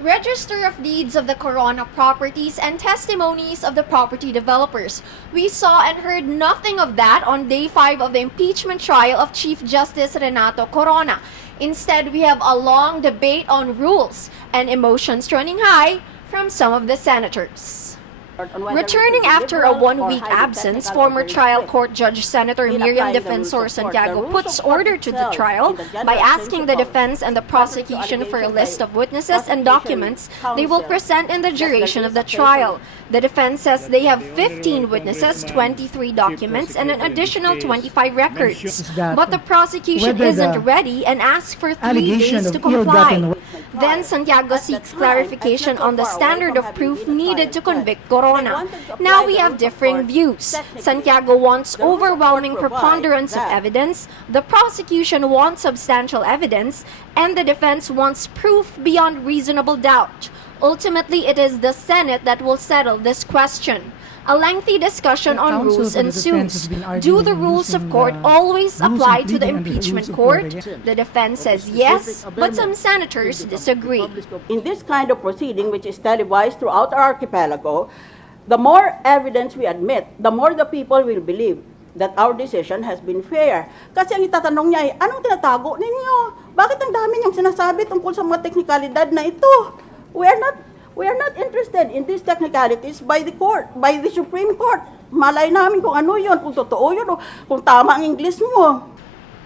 Register of Deeds of the Corona properties and testimonies of the property developers. We saw and heard nothing of that on day 5 of the impeachment trial of Chief Justice Renato Corona. Instead, we have a long debate on rules and emotions running high from some of the senators. Returning after a one-week absence, former trial court judge Senator Miriam Defensor Santiago puts order to the trial by asking the defense and the prosecution for a list of witnesses and documents they will present in the duration of the trial. The defense says they have 15 witnesses, 23 documents, and an additional 25 records. But the prosecution isn't ready and asks for 3 days to comply. Then Santiago seeks clarification on the standard of proof needed to convict Corona. Now we have differing views. Santiago wants overwhelming preponderance of evidence, the prosecution wants substantial evidence, and the defense wants proof beyond reasonable doubt. Ultimately, it is the Senate that will settle this question. A lengthy discussion on rules ensues. Do the rules of court always apply to the impeachment court? The defense says yes, but some senators disagree. In this kind of proceeding, which is televised throughout our archipelago, the more evidence we admit, the more the people will believe that our decision has been fair. Kasi ang itatanong niya ay, anong tinatago ninyo? Bakit ang dami niyang sinasabi tungkol sa mga teknikalidad na ito? We are not interested in these technicalities by the court, by the Supreme Court. Malay namin kung ano yun, kung totoo yun, o kung tama ang English mo.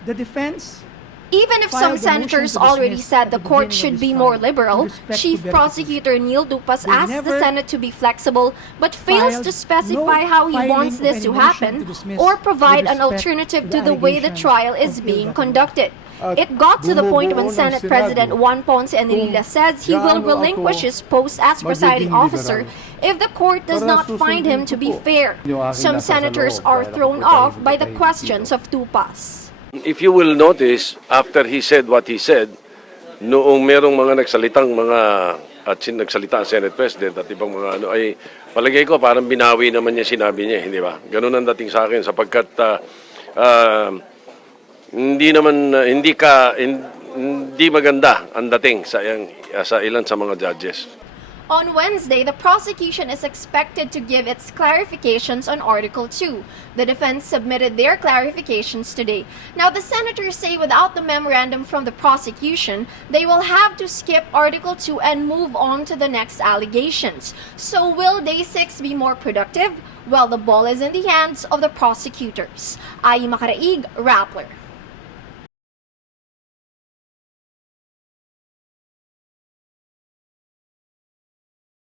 The defense, even if some senators already said the court should be more liberal, Chief Prosecutor Neil Dupas asked the Senate to be flexible but fails to specify how he wants this to happen or provide an alternative to the way the trial is being conducted. It got to the point when Senate President Juan Ponce Enrile says he will relinquish his post as presiding officer if the court does not find him to be fair. Some senators are thrown off by the questions of Dupas. If you will notice, after he said what he said, noong merong mga nagsalitang mga nagsalita ang Senate President at ibang mga ay palagay ko parang binawi naman niya sinabi niya, hindi ba? Ganun ang dating sa akin sapagkat hindi maganda ang dating sa ilan sa mga judges. On Wednesday, the prosecution is expected to give its clarifications on Article 2. The defense submitted their clarifications today. Now, the senators say without the memorandum from the prosecution, they will have to skip Article 2 and move on to the next allegations. So will Day 6 be more productive? Well, the ball is in the hands of the prosecutors. Ay Makaraig, Rappler.